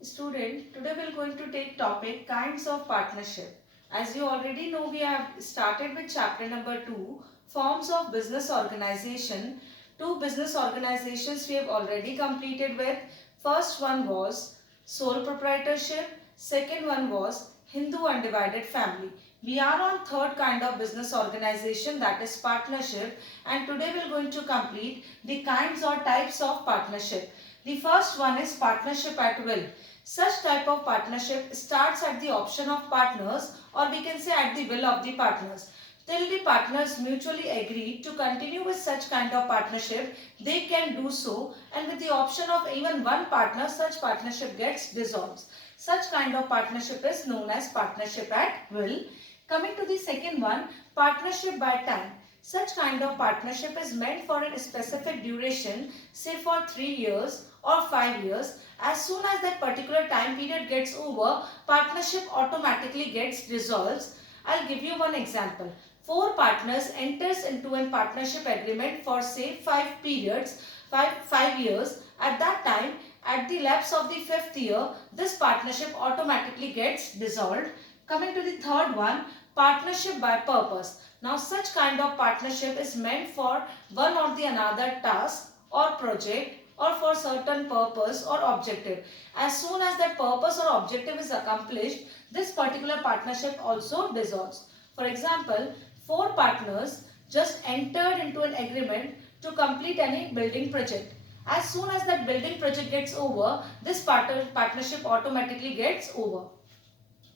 Student, today we are going to take topic kinds of partnership. As you already know, we have started with chapter number 2, forms of business organization. Two business organizations we have already completed with. First one was sole proprietorship. Second one was Hindu undivided family. We are on third kind of business organization, that is partnership, and today we are going to complete the kinds or types of partnership. The first one is partnership at will. Such type of partnership starts at the option of partners, or we can say at the will of the partners. Till the partners mutually agree to continue with such kind of partnership, they can do so, and with the option of even one partner, such partnership gets dissolved. Such kind of partnership is known as partnership at will. Coming to the second one, partnership by time. Such kind of partnership is meant for a specific duration, say for 3 years or 5 years. As soon as that particular time period gets over, partnership automatically gets dissolved. I'll give you one example. Four partners enters into a partnership agreement for say 5 years. At that time, at the lapse of the 5th year, this partnership automatically gets dissolved. Coming to the third one, partnership by purpose. Now such kind of partnership is meant for one or the another task or project or for certain purpose or objective. As soon as that purpose or objective is accomplished, this particular partnership also dissolves. For example, four partners just entered into an agreement to complete any building project. As soon as that building project gets over, this partnership automatically gets over.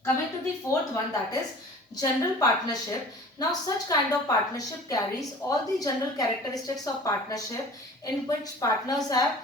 Coming to the fourth one, that is general partnership. Now such kind of partnership carries all the general characteristics of partnership, in which partners have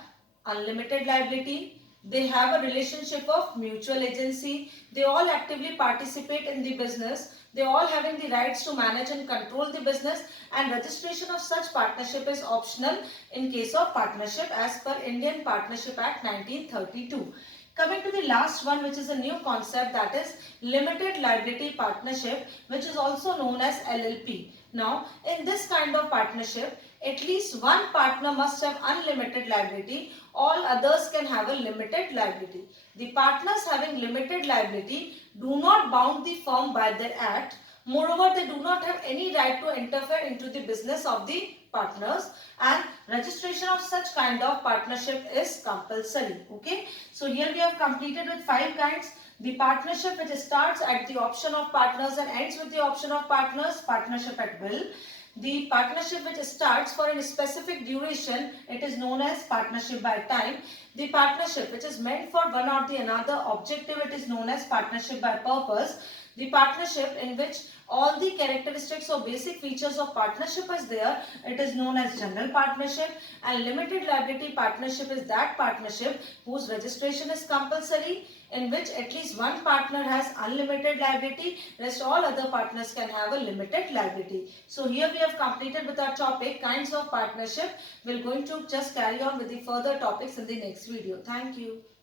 unlimited liability, they have a relationship of mutual agency, they all actively participate in the business, they all having the rights to manage and control the business, and registration of such partnership is optional in case of partnership as per Indian Partnership Act 1932. Coming to the last one, which is a new concept, that is limited liability partnership, which is also known as LLP. Now, in this kind of partnership, at least one partner must have unlimited liability. All others can have a limited liability. The partners having limited liability do not bound the firm by their act. Moreover, they do not have any right to interfere into the business of the partners, and registration of such kind of partnership is compulsory. Okay, so here we have completed with 5 kinds. The partnership which starts at the option of partners and ends with the option of partners, partnership at will. The partnership which starts for a specific duration, it is known as partnership by time. The partnership which is meant for one or the another objective, it is known as partnership by purpose. The partnership in which all the characteristics or basic features of partnership is there, it is known as general partnership. And limited liability partnership is that partnership whose registration is compulsory, in which at least one partner has unlimited liability, rest all other partners can have a limited liability. So here we have completed with our topic kinds of partnership. We're going to just carry on with the further topics in the next video. Thank you.